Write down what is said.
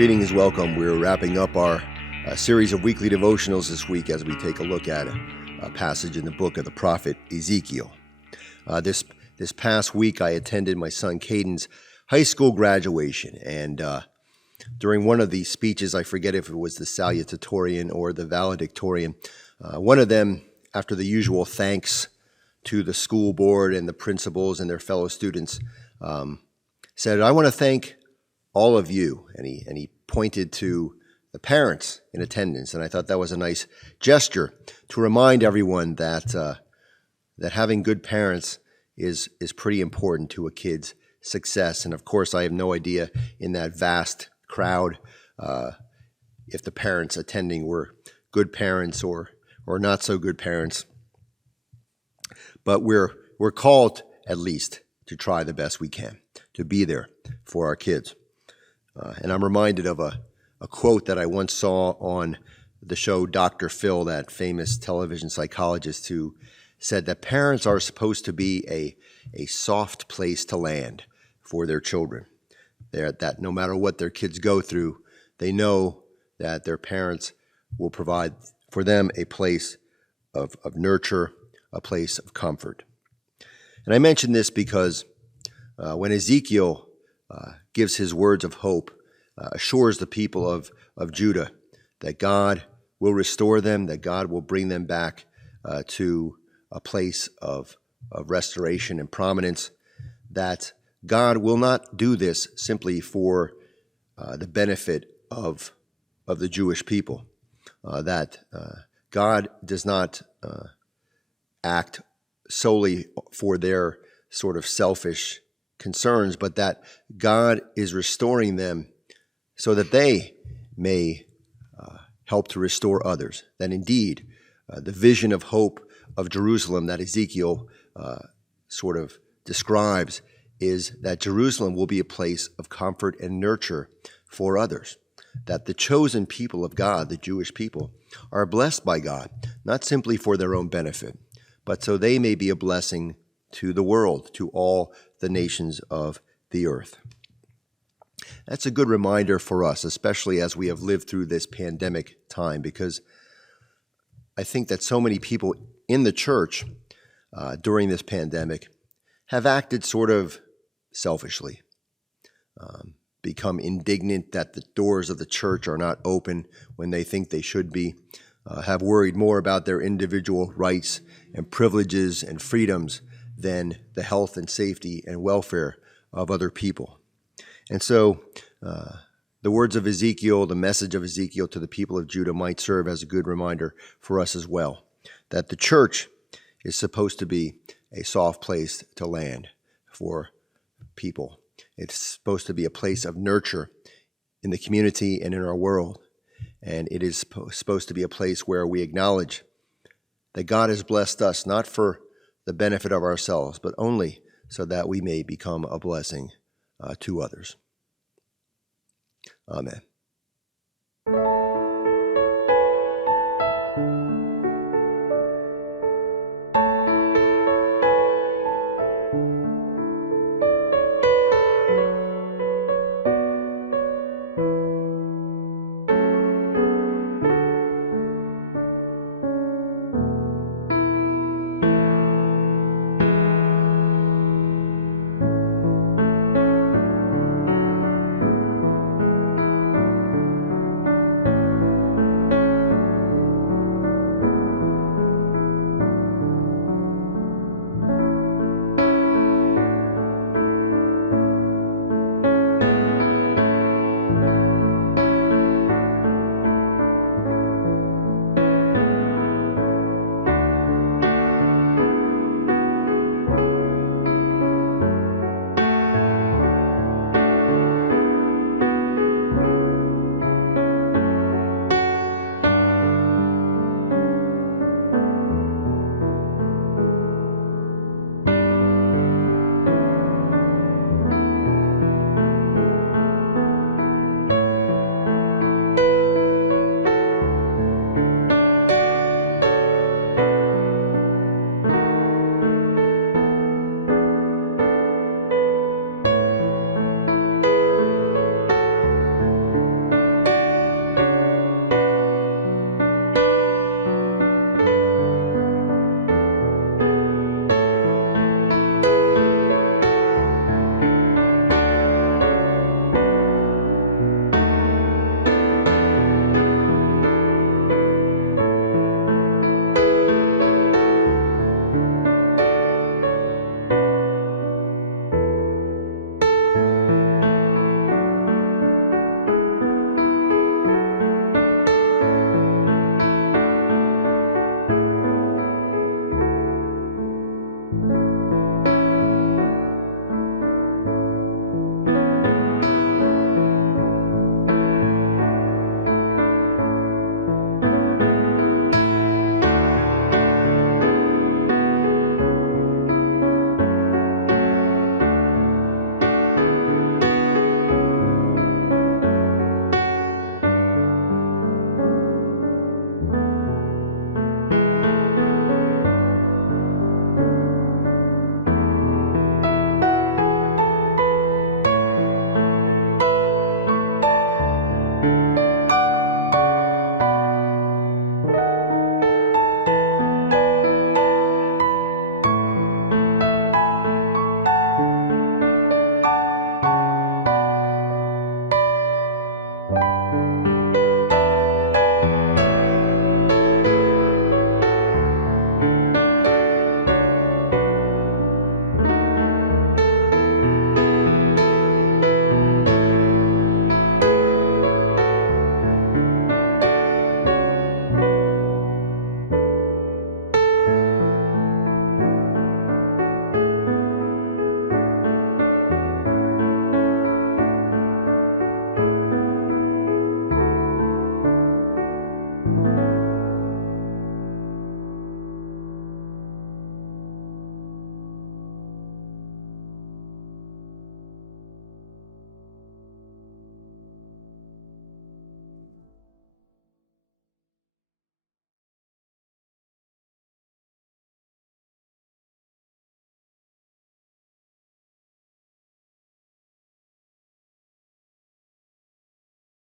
Greetings, welcome. We're wrapping up our series of weekly devotionals this week as we take a look at a passage in the book of the prophet Ezekiel. This past week, I attended my son Caden's high school graduation, and during one of these speeches, I forget if it was the salutatorian or the valedictorian, one of them, after the usual thanks to the school board and the principals and their fellow students, said, "I want to thank all of you," and he pointed to the parents in attendance, and I thought that was a nice gesture to remind everyone that having good parents is pretty important to a kid's success. And of course, I have no idea in that vast crowd if the parents attending were good parents or not so good parents, but we're called at least to try the best we can to be there for our kids. And I'm reminded of a quote that I once saw on the show Dr. Phil, that famous television psychologist, who said that parents are supposed to be a soft place to land for their children. That no matter what their kids go through, they know that their parents will provide for them a place of nurture, a place of comfort. And I mention this because when Ezekiel gives his words of hope, assures the people of Judah that God will restore them, that God will bring them back to a place of restoration and prominence, that God will not do this simply for the benefit of the Jewish people, that God does not act solely for their sort of selfish concerns, but that God is restoring them so that they may help to restore others. That indeed, the vision of hope of Jerusalem that Ezekiel sort of describes is that Jerusalem will be a place of comfort and nurture for others. That the chosen people of God, the Jewish people, are blessed by God, not simply for their own benefit, but so they may be a blessing to the world, to all the nations of the earth. That's a good reminder for us, especially as we have lived through this pandemic time, because I think that so many people in the church during this pandemic have acted sort of selfishly, become indignant that the doors of the church are not open when they think they should be, have worried more about their individual rights and privileges and freedoms than the health and safety and welfare of other people. And so the words of Ezekiel, the message of Ezekiel to the people of Judah might serve as a good reminder for us as well, that the church is supposed to be a soft place to land for people. It's supposed to be a place of nurture in the community and in our world. And it is supposed to be a place where we acknowledge that God has blessed us, not for the benefit of ourselves, but only so that we may become a blessing to others. Amen.